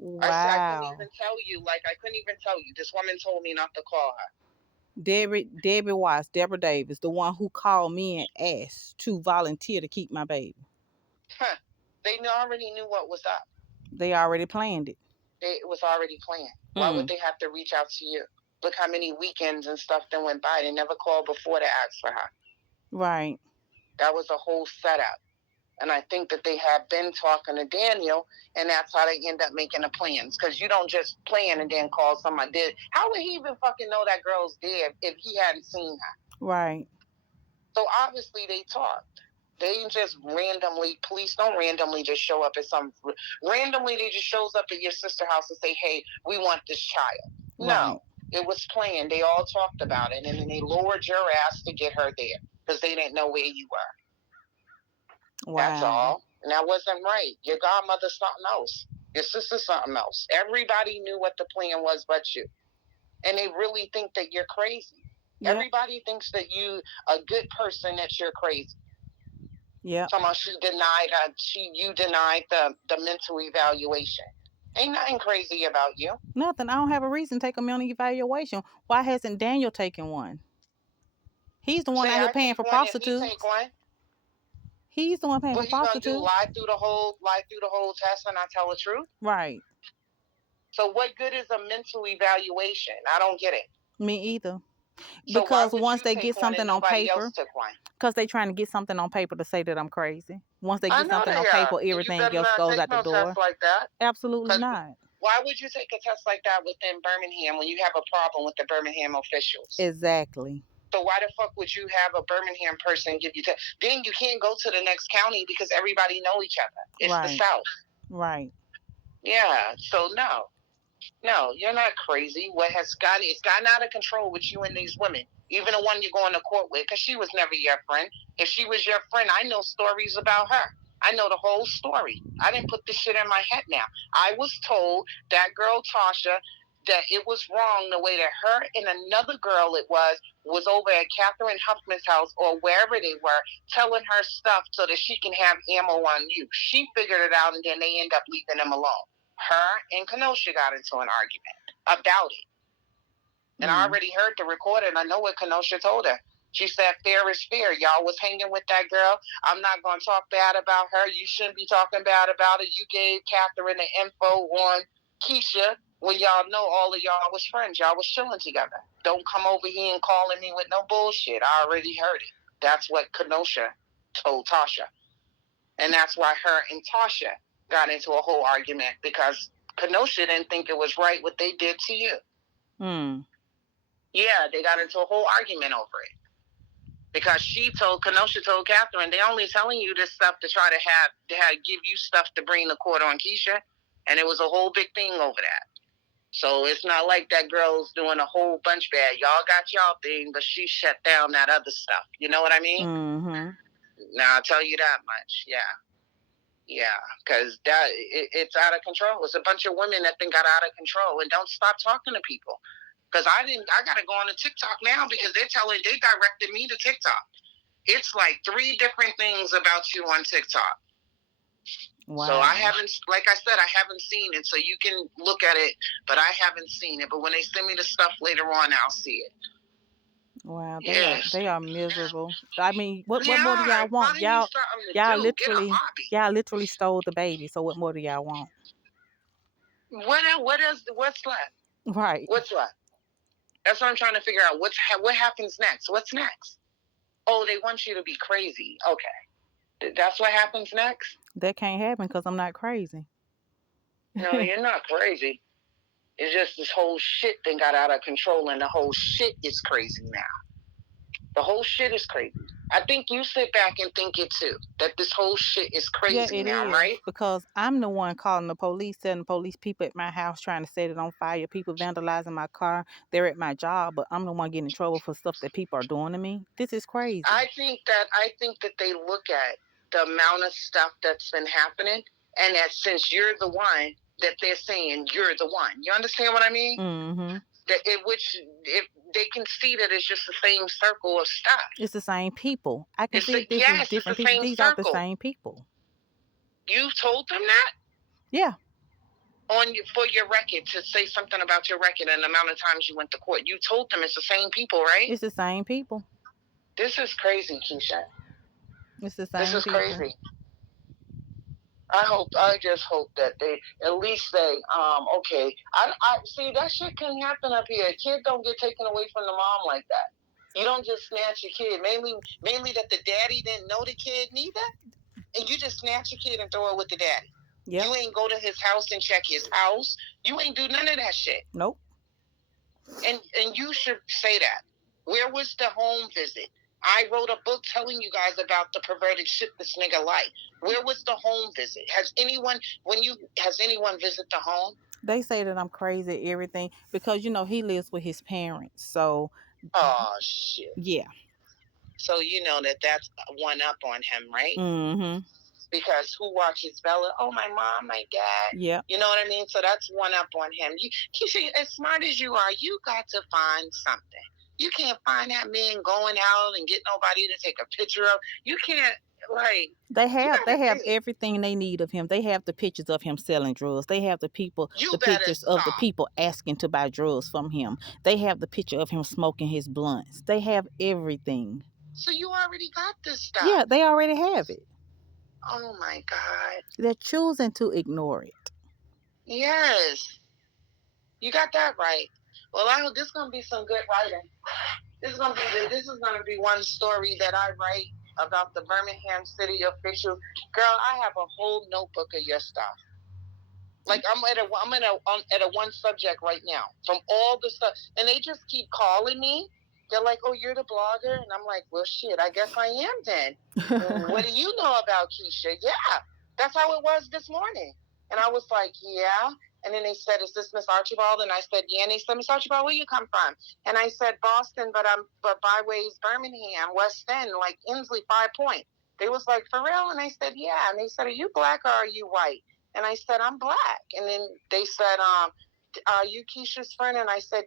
I couldn't Wow. even tell you. Like, I couldn't even tell you. This woman told me not to call her. Debbie Watts, Deborah Davis, the one who called me and asked to volunteer to keep my baby. Huh. They already knew what was up. They already planned it. It was already planned. Why would Mm, they have to reach out to you? Look how many weekends and stuff that went by. They never called before to ask for her. right. That was a whole setup. And I think that they have been talking to Daniel, and that's how they end up making the plans. Because you don't just plan and then call somebody dead. How would he even fucking know that girl's dead if he hadn't seen her? Right. So obviously they talked. They didn't just randomly, police don't randomly just show up at randomly they just shows up at your sister's house and say, hey, we want this child. Right. No, it was planned. They all talked about it, and then they lowered your ass to get her there because they didn't know where you were. That's Wow. all. And that wasn't right. Your godmother's something else. Your sister's something else. Everybody knew what the plan was but you. And they really think that you're crazy. Yep. Everybody thinks that you a good person, that you're crazy. Yeah. Somehow you denied the mental evaluation. Ain't nothing crazy about you. Nothing. I don't have a reason to take a mental evaluation. Why hasn't Daniel taken one? He's the one out here paying for prostitutes. Take one. He's the one paying for prostitutes. What you gonna do? Lie through the whole test and not tell the truth? Right. So what good is a mental evaluation? I don't get it. Me either. So because once they get something on paper, because they're trying to get something on paper to say that I'm crazy. Once they get something on paper, everything else goes out the door. Like that. Absolutely not. Why would you take a test like that within Birmingham when you have a problem with the Birmingham officials? Exactly. So why the fuck would you have a Birmingham person give you test? Then you can't go to the next county because everybody know each other. It's right. The South. Right. Yeah. So no, you're not crazy. It's gotten out of control with you and these women. Even the one you're going to court with, because she was never your friend. If she was your friend, I know stories about her. I know the whole story. I didn't put this shit in my head now. I was told that girl, Tasha, that it was wrong the way that her and another girl was over at Catherine Huffman's house or wherever they were, telling her stuff so that she can have ammo on you. She figured it out, and then they end up leaving them alone. Her and Kenosha got into an argument about it. And I already heard the recording. I know what Kenosha told her. She said, fair is fair. Y'all was hanging with that girl. I'm not going to talk bad about her. You shouldn't be talking bad about it. You gave Catherine the info on Keisha when y'all know all of y'all was friends. Y'all was chilling together. Don't come over here and calling me with no bullshit. I already heard it. That's what Kenosha told Tasha. And that's why her and Tasha got into a whole argument, because Kenosha didn't think it was right what they did to you. Yeah, they got into a whole argument over it. Because Kenosha told Catherine, they only telling you this stuff to try to give you stuff to bring the court on Keisha. And it was a whole big thing over that. So it's not like that girl's doing a whole bunch bad. Y'all got y'all thing, but she shut down that other stuff. You know what I mean? Mm-hmm. Now, I'll tell you that much. Yeah. Yeah, because it's out of control. It's a bunch of women that got out of control, and don't stop talking to people. Because I got to go on to TikTok now because they directed me to TikTok. It's like 3 different things about you on TikTok. Wow. So I haven't, like I said, I haven't seen it. So you can look at it, but I haven't seen it. But when they send me the stuff later on, I'll see it. Wow, they are miserable. I mean, what more do y'all want? Y'all literally stole the baby. So what more do y'all want? What's left? Right. What's left? That's what I'm trying to figure out. What happens next? What's next? Oh, they want you to be crazy. Okay, that's what happens next. That can't happen because I'm not crazy. No, you're not crazy. It's just this whole shit thing got out of control, and the whole shit is crazy now. The whole shit is crazy. I think you sit back and think it too, that this whole shit is crazy now, right? Because I'm the one calling the police, sending police people at my house trying to set it on fire, people vandalizing my car. They're at my job, but I'm the one getting in trouble for stuff that people are doing to me. This is crazy. I think that they look at the amount of stuff that's been happening, and that since you're the one, that they're saying you're the one. You understand what I mean? Mm-hmm. If they can see that it's just the same circle of stuff. It's the same people. I can see this is different people. These are the same people. You told them that? Yeah. for your record to say something about your record and the amount of times you went to court. You told them it's the same people, right? It's the same people. This is crazy, Keisha. It's the same This is people. crazy. I just hope that they at least say, okay. I see that shit can happen up here. A kid don't get taken away from the mom like that. You don't just snatch your kid. Mainly that the daddy didn't know the kid neither, and you just snatch your kid and throw it with the daddy. Yep. You ain't go to his house and check his house. You ain't do none of that shit. Nope. And you should say that. Where was the home visit? I wrote a book telling you guys about the perverted shit this nigga like. Where was the home visit? Has anyone visit the home? They say that I'm crazy, everything, because he lives with his parents. So. Oh shit. Yeah. So you know that's one up on him, right? Mm-hmm. Because who watches Bella? Oh, my mom, my dad. Yeah. You know what I mean? So that's one up on him. You see, as smart as you are, you got to find something. You can't find that man going out and get nobody to take a picture of. You can't, like. They have everything they need of him. They have the pictures of him selling drugs. They have the pictures of the people asking to buy drugs from him. They have the picture of him smoking his blunts. They have everything. So you already got this stuff. Yeah, they already have it. Oh my God. They're choosing to ignore it. Yes. You got that right. Well, this is gonna be some good writing. This is gonna be one story that I write about the Birmingham City officials. Girl, I have a whole notebook of your stuff. Like I'm at a one subject right now from all the stuff, and they just keep calling me. They're like, "Oh, you're the blogger," and I'm like, "Well, shit, I guess I am then." What do you know about Keisha? Yeah, that's how it was this morning, and I was like, "Yeah." And then they said, "Is this Miss Archibald?" And I said, "Yeah." And they said, "Miss Archibald, where you come from?" And I said, "Boston, but byways Birmingham, West End, like Inslee, 5 Point." They was like, "For real?" And I said, "Yeah." And they said, "Are you black or are you white?" And I said, "I'm black." And then they said, "Are you Keisha's friend?" And I said,